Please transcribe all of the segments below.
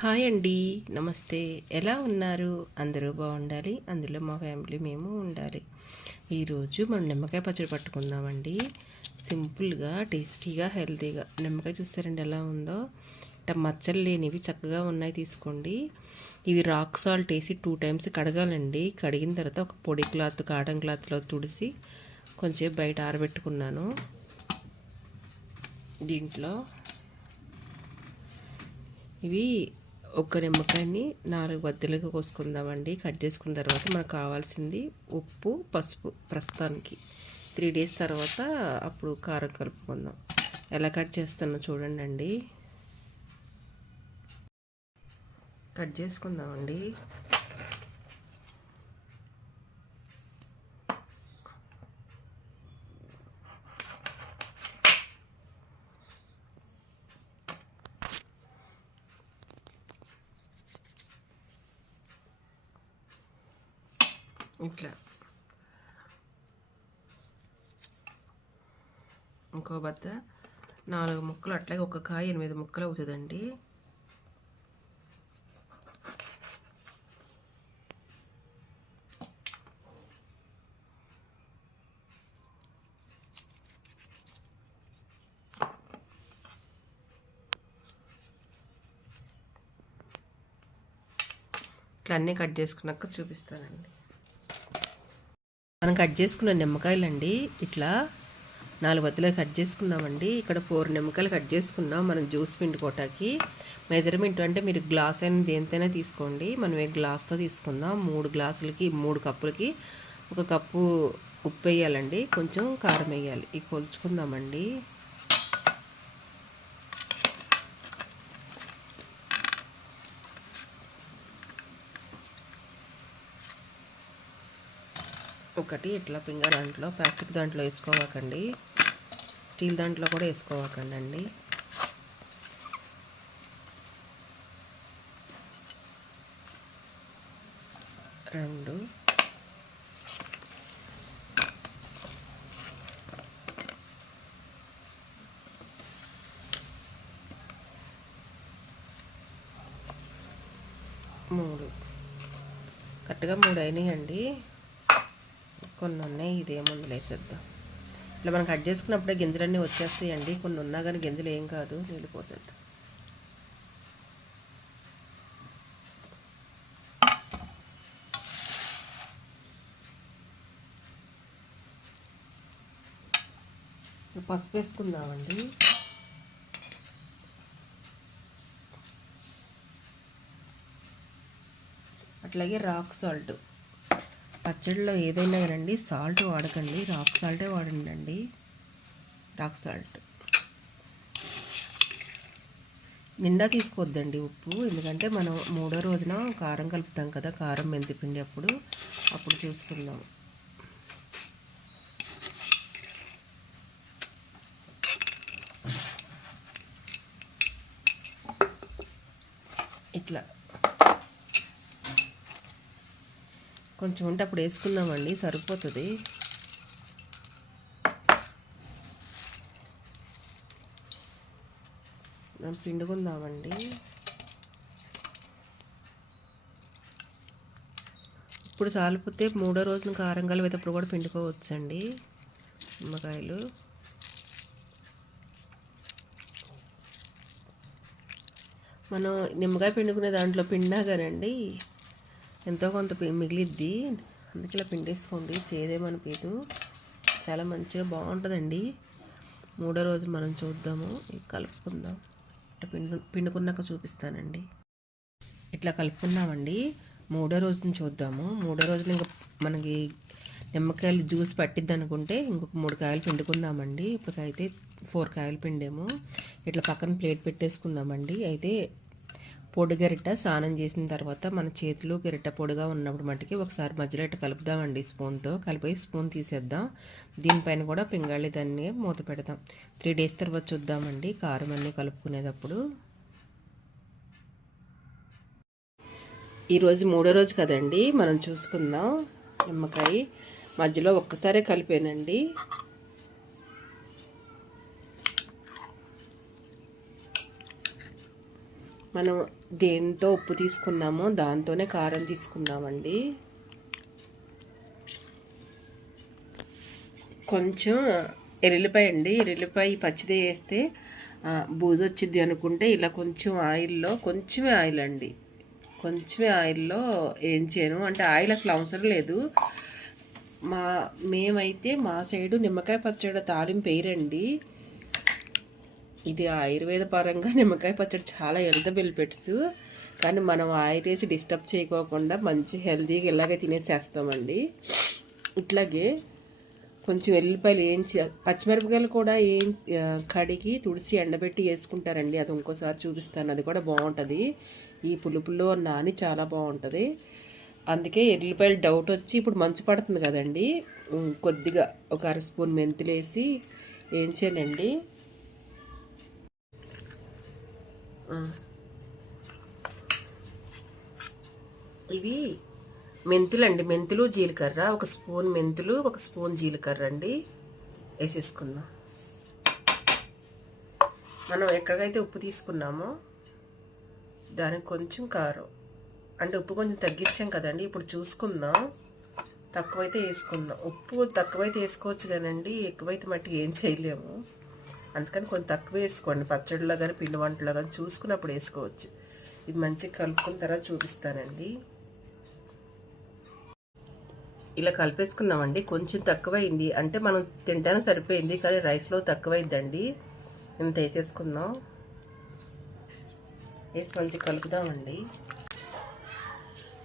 Hi అండి. నమస్తే. ఎలా ఉన్నారు? అందరూ బాగుండాలి. అందులో మా ఫ్యామిలీ మేము ఉండాలి. ఈరోజు మనం నిమ్మకాయ పచ్చడి పట్టుకుందామండి. సింపుల్గా టేస్టీగా హెల్తీగా. నిమ్మకాయ చూస్తారండి ఎలా ఉందో. ఇట్లా మచ్చలు లేనివి చక్కగా ఉన్నాయి తీసుకోండి. ఇవి రాక్ సాల్ట్ వేసి టూ టైమ్స్ కడగాలండి. కడిగిన తర్వాత ఒక పొడి క్లాత్ కాటన్ క్లాత్లో తుడిసి కొంచెం బయట ఆరబెట్టుకున్నాను. దీంట్లో ఇవి ఒక్క నిమ్మకాయని నాలుగు బద్దలుగా కోసుకుందామండి. కట్ చేసుకున్న తర్వాత మనకు కావాల్సింది ఉప్పు పసుపు ప్రస్తుతానికి. త్రీ డేస్ తర్వాత అప్పుడు కారం కలుపుకుందాం. ఎలా కట్ చేస్తానో చూడండి అండి కట్ చేసుకుందామండి. ఇట్లా ఇంకో బద్ద నాలుగు ముక్కలు అట్లాగే ఒక కాయ ఎనిమిది ముక్కలు అవుతుందండి. ఇట్లా అన్నీ కట్ చేసుకున్నాక చూపిస్తానండి. మనం కట్ చేసుకున్న నిమ్మకాయలండి. ఇట్లా నాలుగు వద్దలు కట్ చేసుకున్నామండి. ఇక్కడ ఫోర్ నిమ్మకాయలు కట్ చేసుకున్నాం. మనం జ్యూస్ పిండుకోటాకి మెజర్మెంట్ అంటే మీరు గ్లాస్ అయినా దేనితోనే తీసుకోండి. మనం ఏ గ్లాస్తో తీసుకుందాం మూడు గ్లాసులకి మూడు కప్పులకి ఒక కప్పు ఉప్పు వేయాలండి. కొంచెం కారం వేయాలి. ఇవి కొలుచుకుందామండి. ఒకటి ఇట్లా పింగ దాంట్లో ప్లాస్టిక్ దాంట్లో వేసుకోవాకండి. స్టీల్ దాంట్లో కూడా వేసుకోవాకండి అండి రెండు. మూడు. కరెక్ట్గా మూడు అయినాయండి. కొన్ని ఉన్నాయి ఇదే ముందు వేసేద్దాం ఇట్లా మనం కట్ చేసుకున్నప్పుడే గింజలన్నీ వచ్చేస్తాయండి. కొన్ని ఉన్నా కానీ గింజలు ఏం కాదు నీళ్ళు పోసేద్దాం. పసుపు వేసుకుందామండి. అట్లాగే రాక్ సాల్ట్. పచ్చడిలో ఏదైనా కానండి సాల్ట్ వాడకండి. రాక్ సాల్టే వాడండి అండి రాక్ సాల్ట్. నిండా తీసుకోవద్దండి ఉప్పు. ఎందుకంటే మనం మూడో రోజున కారం కలుపుతాం కదా కారం మెంతిపిండి అప్పుడు. అప్పుడు చూసుకుందాం. ఇట్లా. కొంచెం ఉంటే అప్పుడు వేసుకుందామండి సరిపోతుంది. పిండుకుందామండి. ఇప్పుడు సాలిపోతే మూడో రోజున కారం కలిపేటప్పుడు కూడా పిండుకోవచ్చండి నిమ్మకాయలు. మనం నిమ్మకాయ పిండుకునే దాంట్లో పిండినా కానండి ఎంతో కొంత మిగిలిద్ది. అందుకే ఇలా పిండేసుకోండి. చేదేమనిపించదు చాలా మంచిగా బాగుంటుందండి. మూడో రోజు మనం చూద్దాము. కలుపుకుందాం. ఇట్లా పిండు పిండుకున్నాక చూపిస్తానండి. ఇట్లా కలుపుకున్నామండి. మూడో రోజుని చూద్దాము. మూడో రోజున ఇంకా మనకి నిమ్మకాయలు జ్యూస్ పట్టిద్ది అనుకుంటే ఇంకొక మూడు కాయలు పిండుకుందామండి ఇప్పటికైతే ఫోర్ కాయలు పిండాము. ఇట్లా పక్కన ప్లేట్ పెట్టేసుకుందామండి అయితే పొడి గరిట స్నానం చేసిన తర్వాత మన చేతులు గరిట పొడిగా ఉన్నప్పుడు మటుకి ఒకసారి మధ్యలో ఇట్లా కలుపుదామండి స్పూన్తో. కలిపి స్పూన్ తీసేద్దాం. దీనిపైన కూడా పింగాళి దాన్ని మూత పెడదాం. త్రీ డేస్ తర్వాత చూద్దామండి. కారం అన్నీ కలుపుకునేటప్పుడు. ఈరోజు మూడో రోజు కదండి. మనం చూసుకుందాం. నిమ్మకాయ. మధ్యలో ఒక్కసారే కలిపానండి. మనం దేంతో ఉప్పు తీసుకున్నామో దాంతోనే కారం తీసుకున్నామండి కొంచెం ఎల్లుల్లిపాయ అండి. ఎల్లుల్లిపాయ పచ్చిది వేస్తే బూజు వచ్చింది అనుకుంటే ఇలా కొంచెం ఆయిల్లో కొంచెమే ఆయిల్ అండి. కొంచెమే ఆయిల్లో వేయించాను అంటే ఆయిల్ అసలు అవసరం లేదు. మా మేమైతే మా సైడు నిమ్మకాయ పచ్చడి తాలింపు వేయరండి. ఇది ఆయుర్వేద పరంగా నిమ్మకాయ పచ్చడి చాలా హెల్త్ బెనిఫిట్స్. కానీ మనం ఆయిల్ వేసి డిస్టర్బ్ చేయకోకుండా మంచి హెల్తీగా ఇలాగే తినేసేస్తామండి. ఇట్లాగే కొంచెం వెల్లిపాయలు వేయించి పచ్చిమిరపకాయలు కూడా ఏం కడిగి తుడిసి ఎండబెట్టి వేసుకుంటారండి. అది ఇంకోసారి చూపిస్తాను. అది కూడా బాగుంటుంది. ఈ పులుపులో నాని చాలా బాగుంటుంది. అందుకే ఎల్లిపాయలు డౌట్ వచ్చి ఇప్పుడు మంచు పడుతుంది కదండి. కొద్దిగా ఒక అర స్పూన్ మెంతులు వేసి ఇవి మెంతులు అండి. మెంతులు జీలకర్ర ఒక స్పూన్ మెంతులు ఒక స్పూన్ జీలకర్ర అండి. వేసేసుకుందాం. మనం ఎక్కడికైతే ఉప్పు తీసుకున్నామో దానికి కొంచెం కారం. అంటే ఉప్పు కొంచెం తగ్గించాం కదండి. ఇప్పుడు చూసుకుందాం. తక్కువైతే వేసుకుందాం. ఉప్పు తక్కువైతే వేసుకోవచ్చు కానండి ఎక్కువైతే మట్టి ఏం చేయలేము. అందుకని కొంచెం తక్కువ వేసుకోండి. పచ్చడిలో కానీ పిండి వంటలో కానీ చూసుకున్నప్పుడు వేసుకోవచ్చు. ఇది మంచిగా కలుపుకున్న తర్వాత చూపిస్తానండి. ఇలా కలిపేసుకున్నామండి. కొంచెం తక్కువైంది. అంటే మనం తింటానే సరిపోయింది కానీ రైస్లో తక్కువైందండి ఇంత వేసేసుకుందాం. వేసి మంచిగా కలుపుదామండి.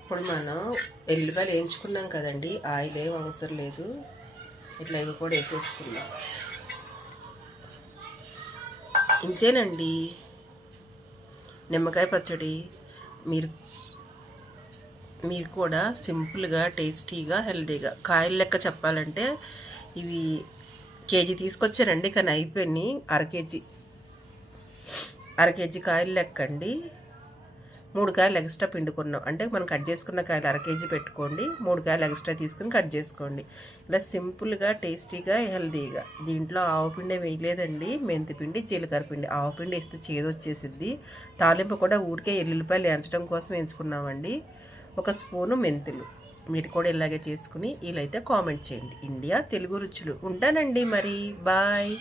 ఇప్పుడు మనం ఎల్లిపాయలు వేయించుకున్నాం కదండి. ఆయిల్ ఏం అవసరం లేదు. ఇట్లా ఇవి కూడా వేసేసుకుందాం. ఇంతేనండి నిమ్మకాయ పచ్చడి మీరు మీరు కూడా సింపుల్గా టేస్టీగా హెల్తీగా కాయలు లెక్క చెప్పాలంటే ఇవి కేజీ తీసుకొచ్చానండి కానీ అయిపోయినాయి. అర కేజీ అర కేజీ కాయలు లెక్క అండి. మూడు కాయలు ఎక్స్ట్రా పిండుకున్నాం. అంటే మనం కట్ చేసుకున్న కాయలు అర కేజీ పెట్టుకోండి. మూడు కాయలు ఎక్స్ట్రా తీసుకుని కట్ చేసుకోండి. ఇలా సింపుల్గా టేస్టీగా హెల్తీగా. దీంట్లో ఆవుపిండి వేయలేదండి. మెంతి పిండి జీలకర్ర పిండి. ఆవుపిండి వేస్తే చేదు వచ్చేసిద్ది. తాలింపు కూడా ఊరికే ఎల్లుల్లిపాయలు ఎంచడం కోసం ఎంచుకున్నామండి ఒక స్పూను మెంతులు. మీరు కూడా ఇలాగే చేసుకుని వీలైతే కామెంట్ చేయండి. ఇండియా తెలుగు రుచులు. ఉంటానండి మరి. బాయ్.